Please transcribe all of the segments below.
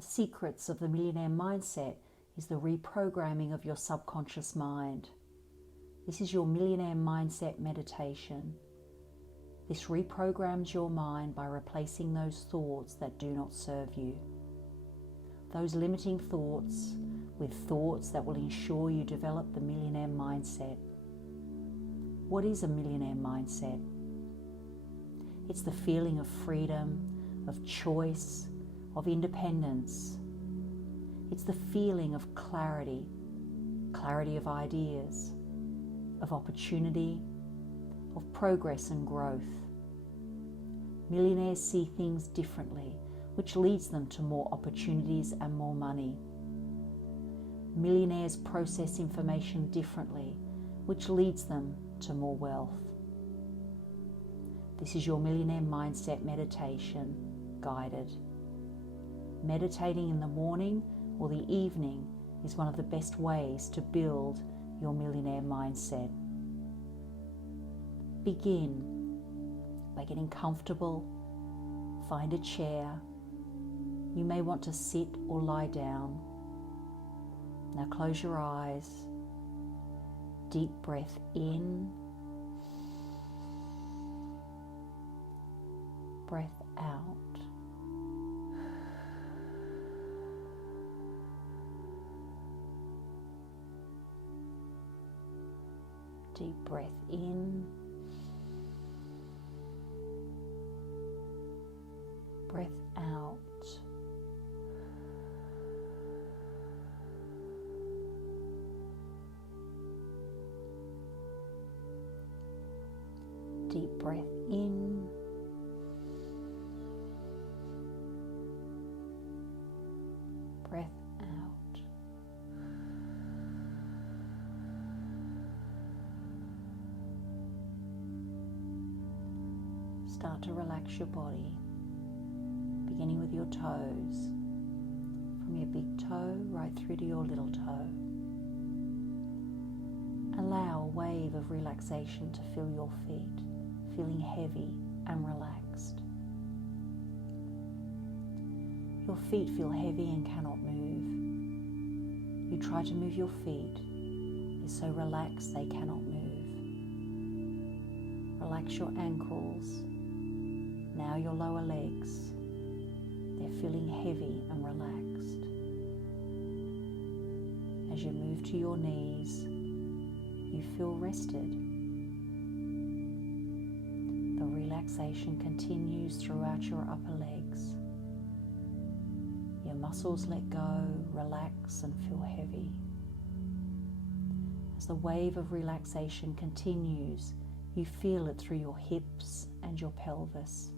The secrets of the Millionaire Mindset is the reprogramming of your subconscious mind. This is your Millionaire Mindset Meditation. This reprograms your mind by replacing those thoughts that do not serve you. Those limiting thoughts with thoughts that will ensure you develop the Millionaire Mindset. What is a Millionaire Mindset? It's the feeling of freedom, of choice, of independence. It's the feeling of clarity, clarity of ideas, of opportunity, of progress and growth. Millionaires see things differently, which leads them to more opportunities and more money. Millionaires process information differently, which leads them to more wealth. This is your Millionaire Mindset Meditation, guided. Meditating in the morning or the evening is one of the best ways to build your Millionaire Mindset. Begin by getting comfortable. Find a chair. You may want to sit or lie down. Now close your eyes. Deep breath in. Breath out. Deep breath in. Breath out. Deep breath in. Breath out. Start to relax your body, beginning with your toes, from your big toe right through to your little toe. Allow a wave of relaxation to fill your feet, feeling heavy and relaxed. Your feet feel heavy and cannot move. You try to move your feet. They're so relaxed they cannot move. Relax your ankles. Now your lower legs. They're feeling heavy and relaxed. As you move to your knees, you feel rested. The relaxation continues throughout your upper legs. Your muscles let go, relax, and feel heavy. As the wave of relaxation continues, you feel it through your hips and your pelvis.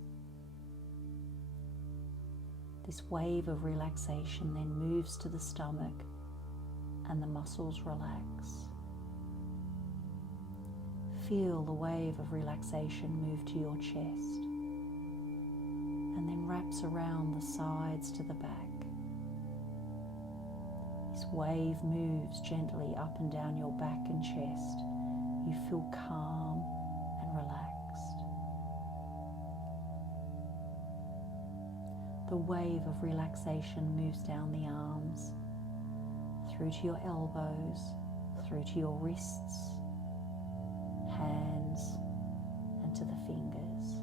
This wave of relaxation then moves to the stomach and the muscles relax. Feel the wave of relaxation move to your chest and then wraps around the sides to the back. This wave moves gently up and down your back and chest. You feel calm and relaxed. The wave of relaxation moves down the arms, through to your elbows, through to your wrists, hands, and to the fingers.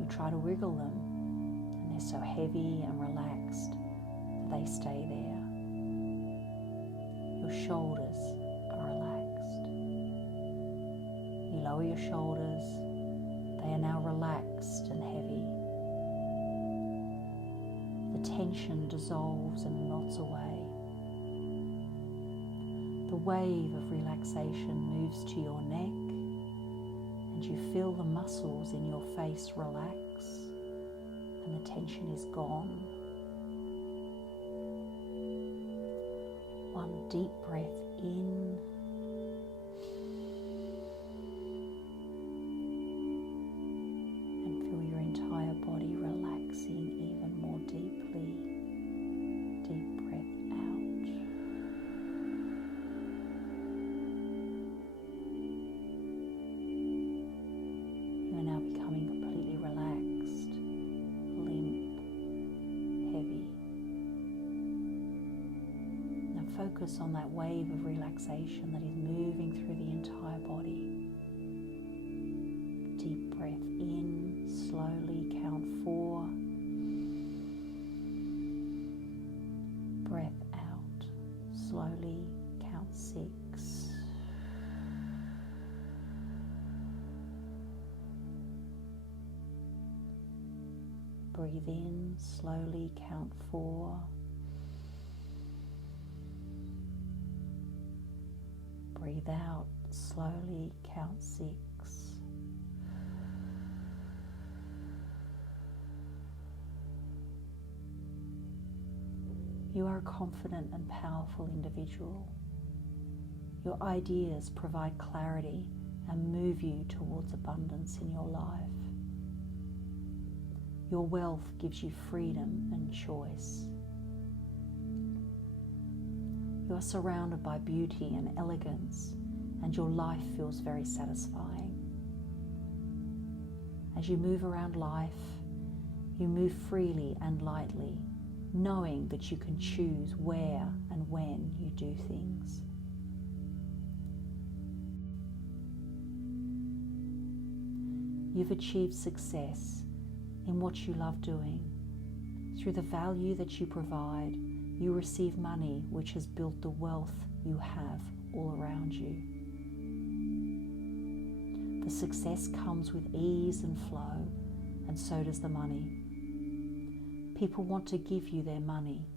You try to wriggle them, and they're so heavy and relaxed that they stay there. Your shoulders are relaxed. You lower your shoulders. They are now relaxed and heavy. The tension dissolves and melts away. The wave of relaxation moves to your neck, and you feel the muscles in your face relax, and the tension is gone. One deep breath in. And feel your entire body relaxing even more deeply. Deep breath out. You are now becoming completely relaxed, limp, heavy. focus on that wave of relaxation that is moving through the entire body. Deep breath in, slowly count 4. Breath out, slowly count 6. Breathe in, slowly count 4. Breathe out, slowly count 6. You are a confident and powerful individual. Your ideas provide clarity and move you towards abundance in your life. Your wealth gives you freedom and choice. You are surrounded by beauty and elegance, and your life feels very satisfying. As you move around life, you move freely and lightly, knowing that you can choose where and when you do things. You've achieved success in what you love doing. Through the value that you provide, you receive money which has built the wealth you have all around you. The success comes with ease and flow, and so does the money. People want to give you their money.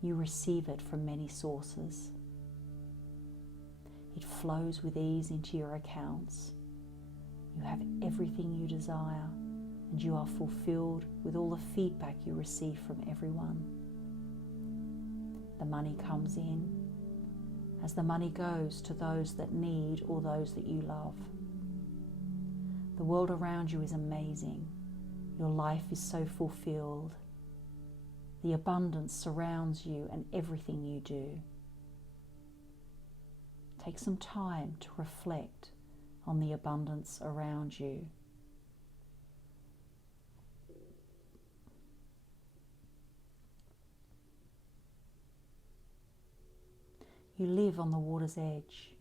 You receive it from many sources. It flows with ease into your accounts. You have everything you desire, and you are fulfilled with all the feedback you receive from everyone. The money comes in as the money goes to those that need or those that you love. The world around you is amazing. Your life is so fulfilled. The abundance surrounds you and everything you do. Take some time to reflect on the abundance around you. You live on the water's edge,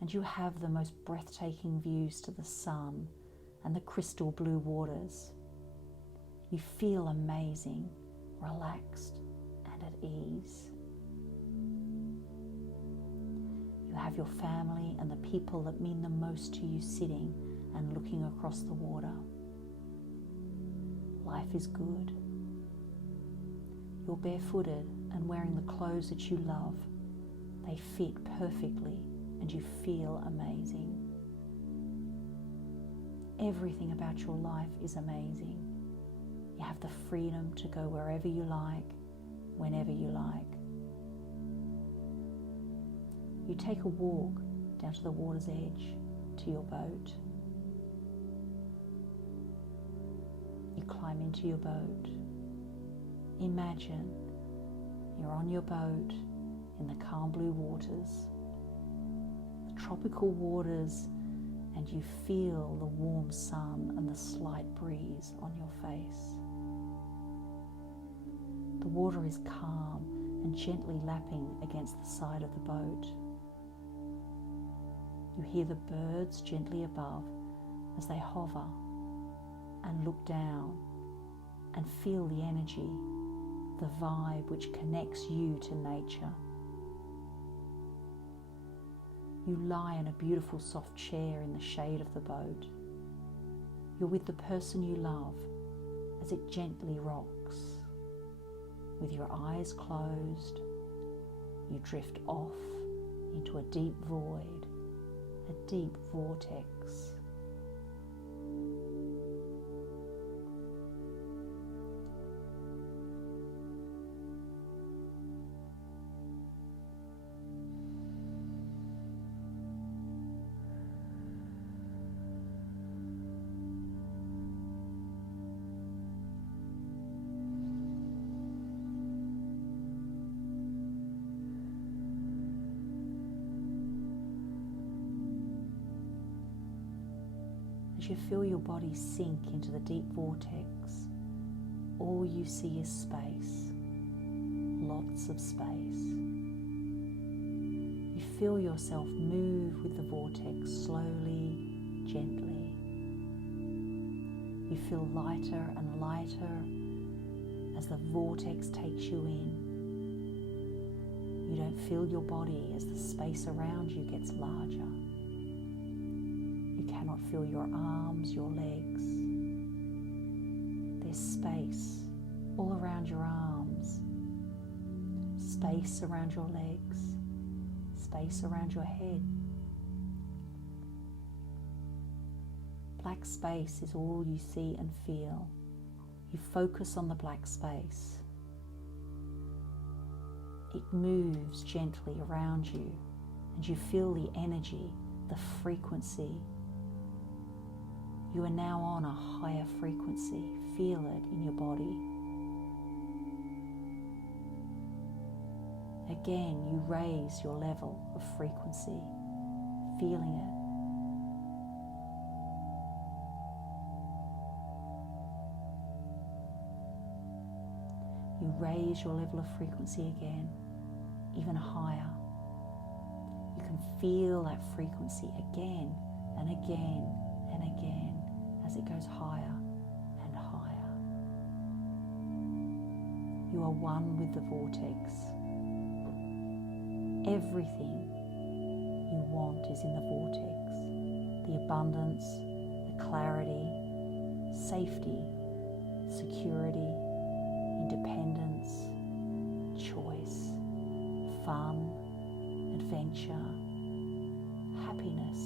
and you have the most breathtaking views to the sun and the crystal blue waters. You feel amazing, relaxed and at ease. You have your family and the people that mean the most to you sitting and looking across the water. Life is good. You're barefooted and wearing the clothes that you love. They fit perfectly and you feel amazing. Everything about your life is amazing. You have the freedom to go wherever you like, whenever you like. You take a walk down to the water's edge to your boat. You climb into your boat. Imagine you're on your boat in the calm blue waters, the tropical waters, and you feel the warm sun and the slight breeze on your face. The water is calm and gently lapping against the side of the boat. You hear the birds gently above as they hover and look down and feel the energy, the vibe which connects you to nature. You lie in a beautiful soft chair in the shade of the boat. You're with the person you love as it gently rocks. With your eyes closed, you drift off into a deep void, a deep vortex. As you feel your body sink into the deep vortex, all you see is space, lots of space. feel yourself move with the vortex slowly, gently. You feel lighter and lighter as the vortex takes you in. You don't feel your body as the space around you gets larger. You cannot feel your arms, your legs. There's space all around your arms, space around your legs, space around your head. Black space is all you see and feel. You focus on the black space. It moves gently around you, and you feel the energy, the frequency. You are now on a higher frequency. Feel it in your body. Again, you raise your level of frequency, feeling it. You raise your level of frequency again, even higher. You can feel that frequency again and again and again as it goes higher and higher. You are one with the vortex. Everything you want is in the vortex. The abundance, the clarity, safety, security, independence, choice, fun, adventure, happiness,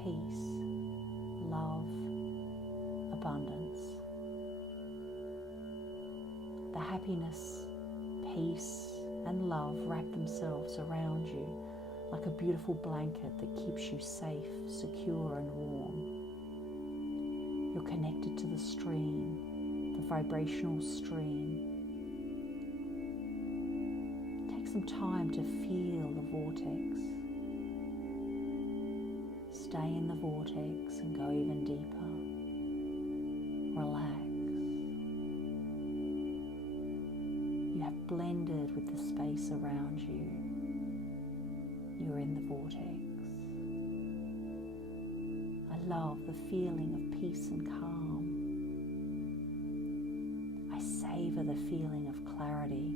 peace, love, abundance. The happiness, peace, and love wrap themselves around you like a beautiful blanket that keeps you safe, secure, and warm. You're connected to the stream, the vibrational stream. Take some time to feel the vortex. Stay in the vortex and go even deeper. Relax. You have blended with the space around you. You're in the vortex. I love the feeling of peace and calm. I savor the feeling of clarity.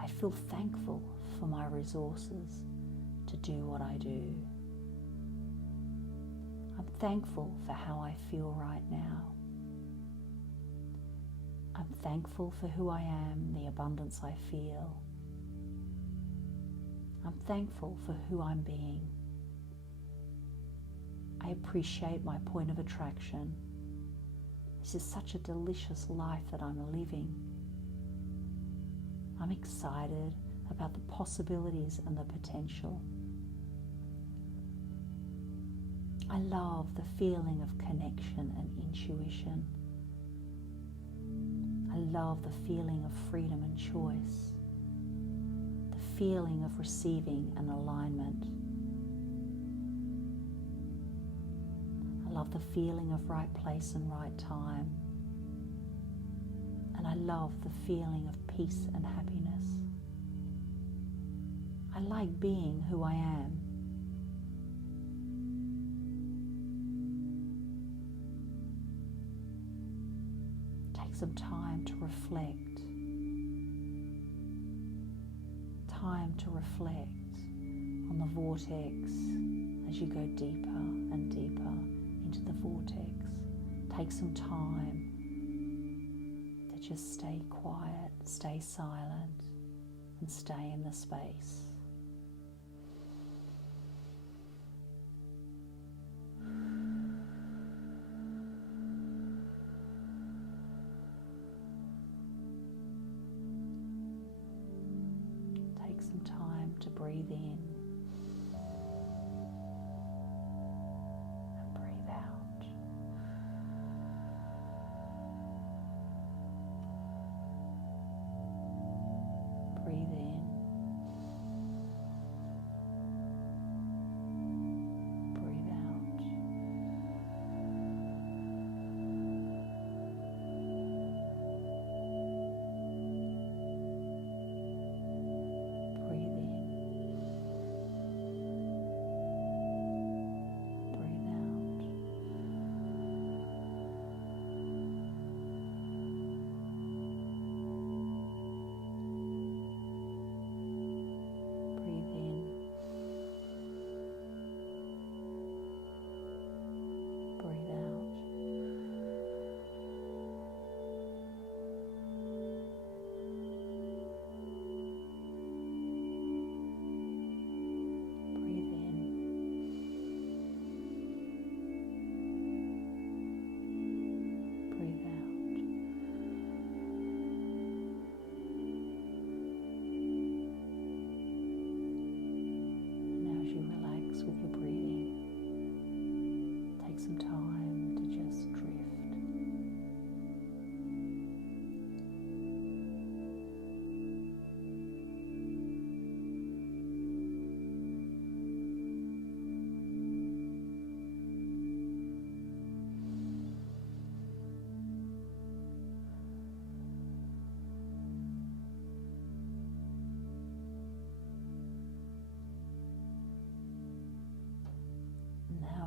I feel thankful for my resources to do what I do. I'm thankful for how I feel right now. I'm thankful for who I am, the abundance I feel. I'm thankful for who I'm being. I appreciate my point of attraction. This is such a delicious life that I'm living. I'm excited about the possibilities and the potential. I love the feeling of connection and intuition. I love the feeling of freedom and choice. The feeling of receiving and alignment. I love the feeling of right place and right time. And I love the feeling of peace and happiness. I like being who I am. Take some time to reflect. Time to reflect on the vortex as you go deeper and deeper into the vortex. Take some time to just stay quiet, stay silent, and stay in the space. Take some time to breathe in. Breathe in. Breathe out. Breathe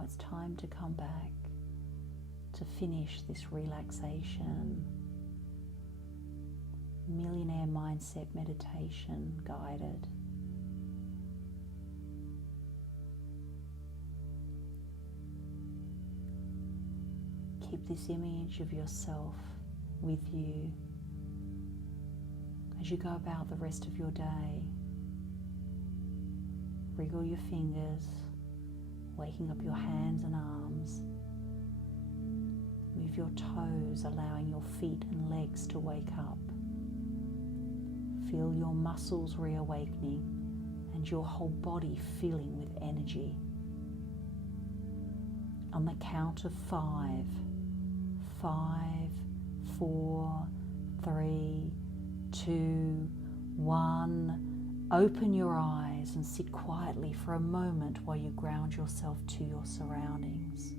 it's time to come back to finish this relaxation. Millionaire Mindset Meditation guided. Keep this image of yourself with you as you go about the rest of your day. Wriggle your fingers, waking up your hands and arms. Move your toes, allowing your feet and legs to wake up. Feel your muscles reawakening and your whole body filling with energy. On the count of 5, 4, 3, 2, 1, open your eyes and sit quietly for a moment while you ground yourself to your surroundings.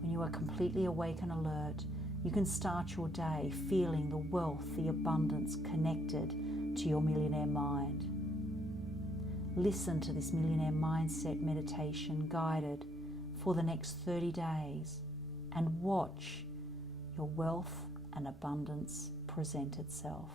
When you are completely awake and alert, you can start your day feeling the wealth, the abundance connected to your millionaire mind. Listen to this Millionaire Mindset Meditation guided for the next 30 days and watch your wealth and abundance present itself.